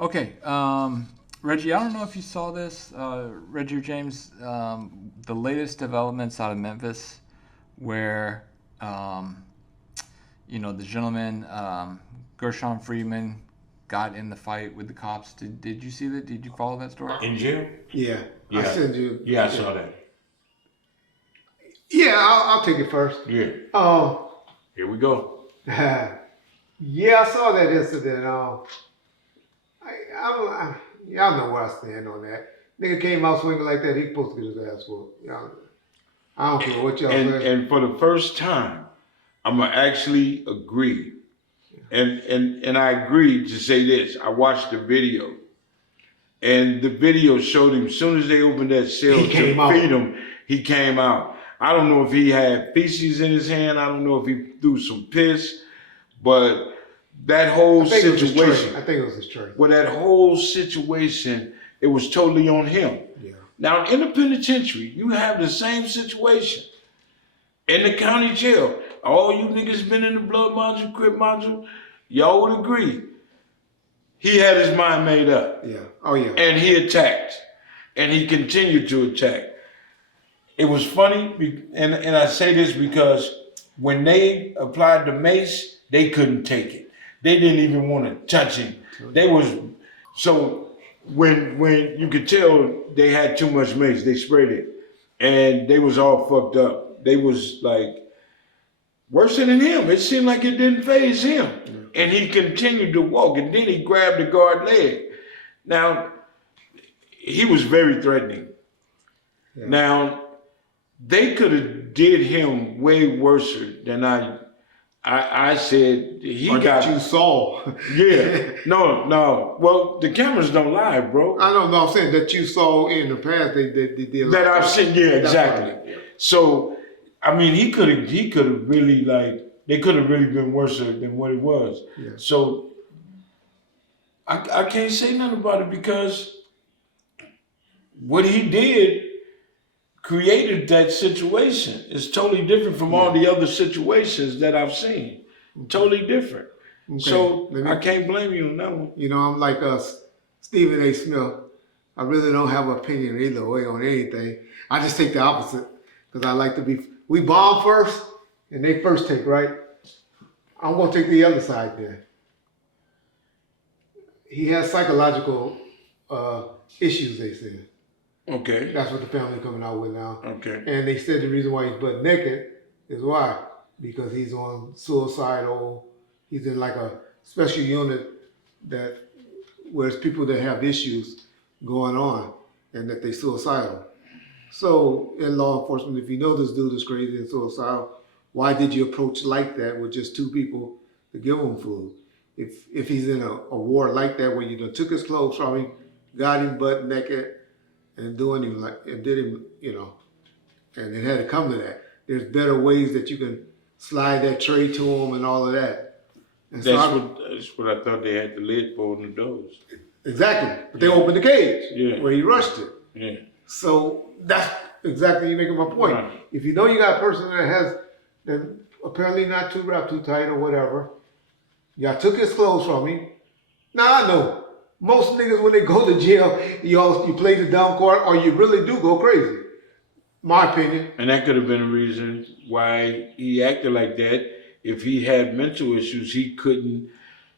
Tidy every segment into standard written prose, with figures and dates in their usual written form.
Okay, Reggie, I don't know if you saw this, Reggie or James, the latest developments out of Memphis, where the gentleman Gershun Freeman got in the fight with the cops. Did you see that? Did you follow that story? In jail? Yeah, Yeah. I send you. Yeah, I saw that. Yeah, I'll take it first. Yeah. Here we go. Yeah, I saw that incident. Y'all know where I stand on that. Nigga came out swinging like that. He supposed to get his ass whooped. Y'all, I don't care what y'all say. And for the first time, I'm gonna actually agree. And I agreed to say this. I watched the video. And the video showed him as soon as they opened that cell to feed him, he came out. I don't know if he had feces in his hand. I don't know if he threw some piss, but that whole situation. I think it was his trait. Well, that whole situation, it was totally on him. Yeah. Now, in the penitentiary, you have the same situation. In the county jail, all you niggas been in the blood module, crip module, y'all would agree. He had his mind made up. Yeah. Oh, yeah. And he attacked. And he continued to attack. It was funny, and I say this because when they applied the mace, they couldn't take it. They didn't even want to touch him. So when you could tell they had too much mace, they sprayed it. And they was all fucked up. They was like worse than him. It seemed like it didn't faze him. Yeah. And he continued to walk, and then he grabbed the guard leg. Now, he was very threatening. Yeah. Now, they could have did him way worse than I said. He got you saw. Yeah. No. Well, the cameras don't lie, bro. I don't know. I'm saying that you saw in the past. They did. That I've seen. Yeah, exactly. Yeah. So, I mean, he could have really they could have really been worse than what it was. Yeah. So, I can't say nothing about it because what he did created that situation. It's totally different from all the other situations that I've seen. Totally different. Okay. So I can't blame you on that one. You know, I'm like Stephen A. Smith. I really don't have an opinion either way on anything. I just take the opposite because I like to be. We bomb first, and they first take, right? I'm gonna take the other side then. He has psychological issues, they said. Okay. That's what the family coming out with now. Okay. And they said the reason why he's butt naked is why? Because he's on suicidal. He's in like a special unit where it's people that have issues going on and that they suicidal. So in law enforcement, if you know this dude is crazy and suicidal, why did you approach like that with just two people to give him food? If he's in a war like that where you done took his clothes from him, got him butt naked, and did him, and it had to come to that. There's better ways that you can slide that tray to him and all of that. And that's what I thought they had the lid for on the doors. Exactly, but they opened the cage where he rushed it. Yeah. So that's exactly you making my point. Right. If you know you got a person that apparently not too wrapped too tight or whatever, y'all took his clothes from him. Now I know. Most niggas, when they go to jail, you play the dumb card or you really do go crazy. My opinion. And that could have been a reason why he acted like that. If he had mental issues, he couldn't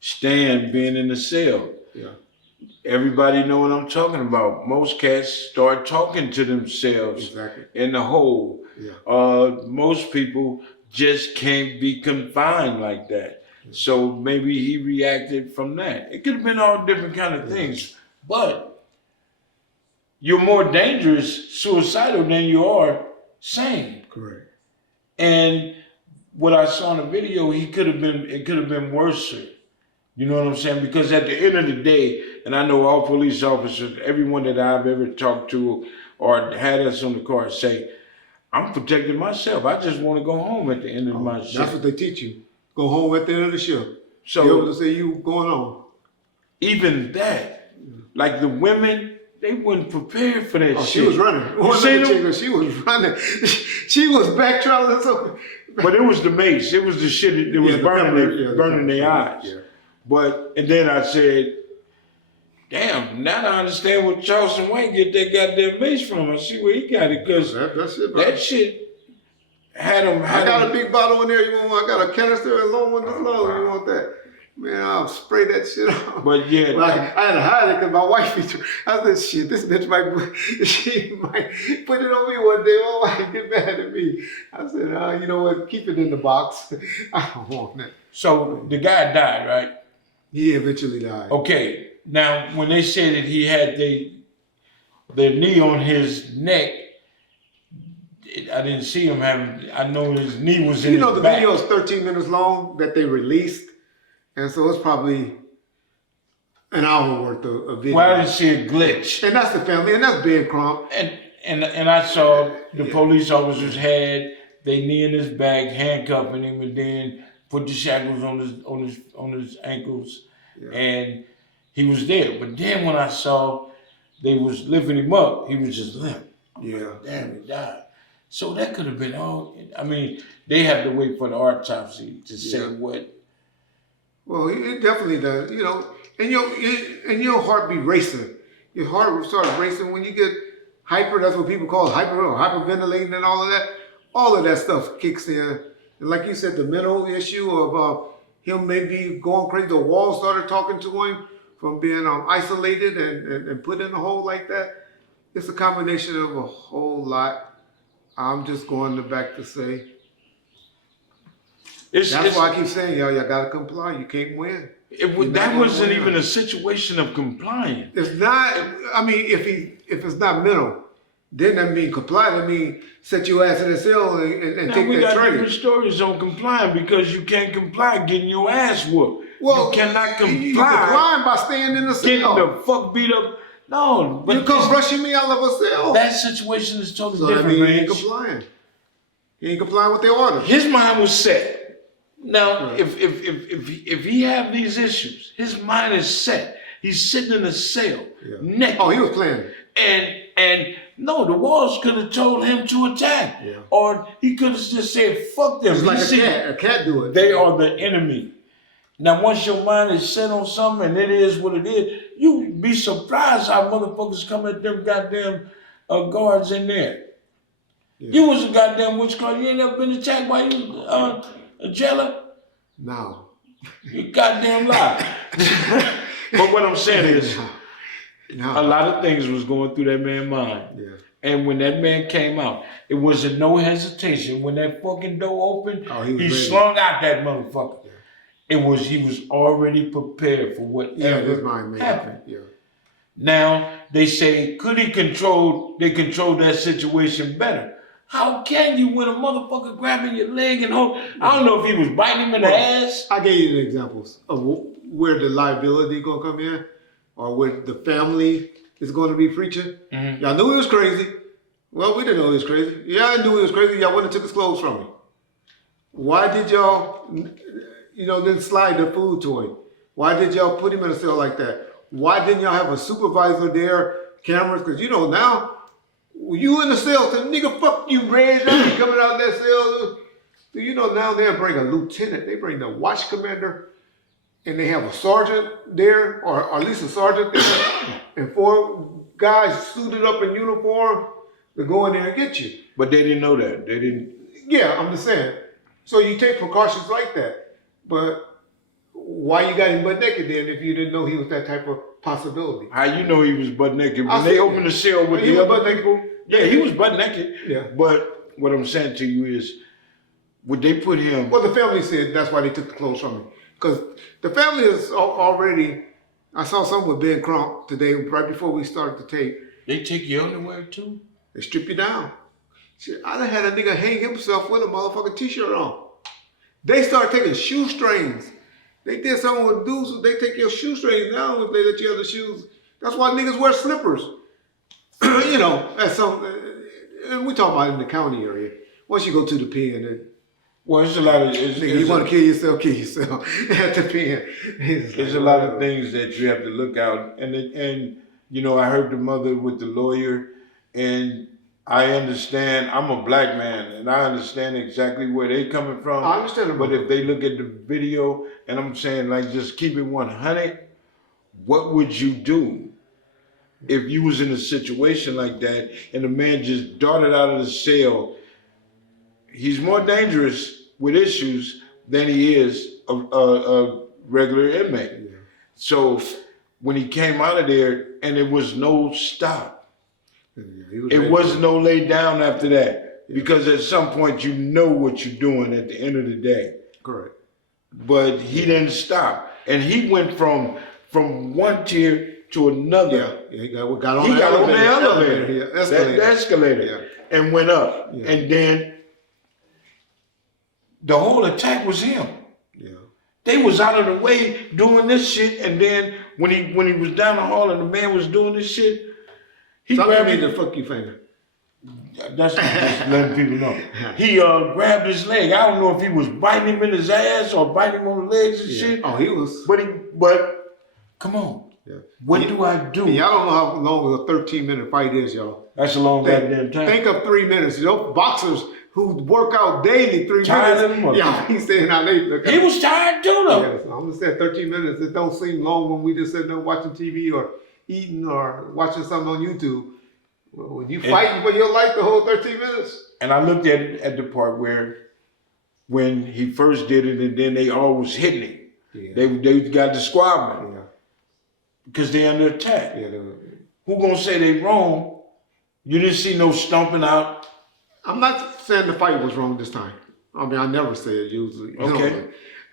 stand being in the cell. Yeah. Everybody know what I'm talking about. Most cats start talking to themselves in the hole. Yeah. Most people just can't be confined like that. So maybe he reacted from that. It could have been all different kind of things, but you're more dangerous suicidal than you are sane. Correct. And what I saw in the video, it could have been worse. You know what I'm saying? Because at the end of the day, and I know all police officers, everyone that I've ever talked to or had us on the car say, I'm protecting myself. I just want to go home at the end of my shift. That's what they teach you. Go home at the end of the shift. So be able to say you going on. Even that, like the women, they weren't prepared for that shit. She was running. She was running. She was backtraveling. So. But it was the mace. It was the shit that was burning their eyes. Yeah. And then I said, Damn, now I understand where Charleston White get that goddamn mace from. I see where he got it, because That's it, bro. that shit had him. I got a big bottle in there. You want one? I got a canister and long one this long. You want that? Man, I'll spray that shit on. But yeah, well, I had to hide it because my wife. I said, "Shit, this bitch she might put it on me one day. My wife get mad at me." I said, "You know what? Keep it in the box. I don't want that." So the guy died, right? He eventually died. Okay. Now, when they said that he had the knee on his neck, I didn't see him having. I know his knee was in his back. The video is 13 minutes long that they released. And so it's probably an hour worth of video. Well, I didn't see a glitch. And that's the family, and that's Ben Crump. And I saw the police officers had their knee in his back, handcuffing him, and then put the shackles on his ankles, and he was there. But then when I saw they was lifting him up, he was just limp. Yeah. Damn, he died. So that could have been all. I mean, they have to wait for the autopsy to say what. Well, it definitely does, and your heart be racing. Your heart will start racing when you get hyper. That's what people call hyper or hyperventilating and all of that. All of that stuff kicks in. And like you said, the mental issue of him maybe going crazy. The wall started talking to him from being isolated and put in a hole like that. It's a combination of a whole lot. I'm just going back to say, that's why I keep saying, y'all gotta comply. You can't win. That wasn't even a situation of complying. It's not. I mean, if it's not mental, then that mean comply. That mean set your ass in a cell and take that training. We got different stories on complying, because you can't comply getting your ass whooped. Well, you cannot comply. You comply by staying in the cell. Getting the fuck beat up. No, but you come rushing me out of a cell. That situation is totally different. I mean, he ain't complying. He ain't complying with their orders. His mind was set. Now, if he have these issues, his mind is set. He's sitting in a cell, naked. Oh, he was playing. And no, the walls could have told him to attack, or he could have just said, "Fuck them." It's like a cat do it. They are the enemy. Now, once your mind is set on something and it is what it is, you be surprised how motherfuckers come at them goddamn guards in there. You was a goddamn witchcraft. You ain't never been attacked by a jailer? No. You goddamn lie. But what I'm saying is, a lot of things was going through that man's mind. Yeah. And when that man came out, it wasn't no hesitation. When that fucking door opened, he slung out that motherfucker. Yeah. He was already prepared for whatever happened. Yeah. Now, they say, could they control that situation better? How can you when a motherfucker grabbing your leg and hold? I don't know if he was biting him in the ass. I gave you the examples of where the liability gonna come in, or where the family is gonna be preaching. Mm-hmm. Y'all knew he was crazy. Well, we didn't know he was crazy. Yeah, I knew he was crazy. Y'all went and took his clothes from him. Why did y'all, then slide the food to him? Why did y'all put him in a cell like that? Why didn't y'all have a supervisor there, cameras? Because now, you in the cell, so nigga, fuck you, Reg. I ain't coming out of that cell. So, now they'll bring a lieutenant. They bring the watch commander, and they have a sergeant there, or at least a sergeant there, and 4 guys suited up in uniform to go in there and get you. But they didn't know that. They didn't. Yeah, I'm just saying. So you take precautions like that. But why you got him butt naked then if you didn't know he was that type of possibility? How you know he was butt naked? When they opened the cell with the other people? Yeah, he was butt naked. Yeah. But what I'm saying to you is, would they put him... Well, the family said that's why they took the clothes from him. Because the family is already... I saw something with Ben Crump today, right before we started the tape. They take your underwear too? They strip you down. Shit, I done had a nigga hang himself with a motherfucking t-shirt on. They started taking shoestrings. They did something with dudes, they take your shoestrings down if they let you have the shoes. That's why niggas wear slippers. That's something, we talk about in the county area. Once you go to the pen, it's a lot of... you want to kill yourself at the pen. There's a lot of things that you have to look out. And I heard the mother with the lawyer, and I understand, I'm a black man, and I understand exactly where they're coming from. I understand. But if they look at the video, and I'm saying, just keep it 100, what would you do? if you was in a situation like that and the man just darted out of the cell, he's more dangerous with issues than he is a regular inmate. Yeah. So when he came out of there and there was no stop, Yeah, it was no lay down after that, because at some point you know what you're doing at the end of the day. correct. But he didn't stop, and he went from one tier to another. Yeah, he got on He the got on the elevator. elevator, Yeah, the escalator, Yeah. and went up. Yeah. And then the whole attack was him. Yeah. They was out of the way doing this shit, and then when he was down the hall and the man was doing this shit, he Stop grabbed giving me. me the fuck you finger. That's just letting people know. He grabbed his leg. I don't know if he was biting him in his ass or biting him on the legs and shit. Oh, he was. But come on. Yeah. What do I do? And y'all don't know how long a 13-minute fight is, y'all. That's a long goddamn time. Think of 3 minutes. You know, boxers who work out daily 3 Tired minutes. of them, Yeah, he's saying how they look. He was tired too, though. Yeah, so I'm just saying 13 minutes. It don't seem long when we just sitting there watching TV or eating or watching something on YouTube. Well, when you fighting for your life the whole 13 minutes. And I looked at the part where when he first did it, and then they all was hitting him. Yeah. They got the squadron Yeah. because they under attack. Yeah. Who gonna say they wrong? You didn't see no stomping out. I'm not saying the fight was wrong this time. I mean, I never say it usually. You Okay. know,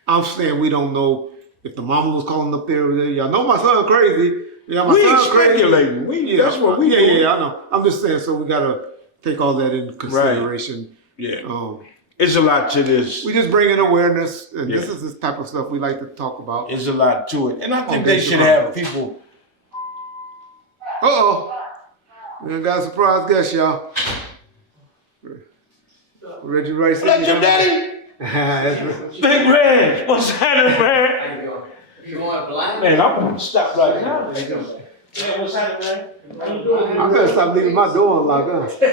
I'm saying we don't know if the mama was calling up there. Y'all know my son crazy. Yeah, my We son ain't speculating. That's what we do. Yeah, I know. I'm just saying, so we gotta take all that into consideration. Yeah. Um, It's a lot to this. we just bring in awareness, and this Yeah. is the type of stuff we like to talk about. It's a lot to it. And I think Okay, they should come on. have people. We got a surprise guest, y'all. Reggie Wright. Let your daddy. That's Big Red. What's happening, man? How you doing? You going blind? Man, I'm gonna stop right now. Man, what's happening, man? How you doing? I gotta stop leaving my door unlocked, huh?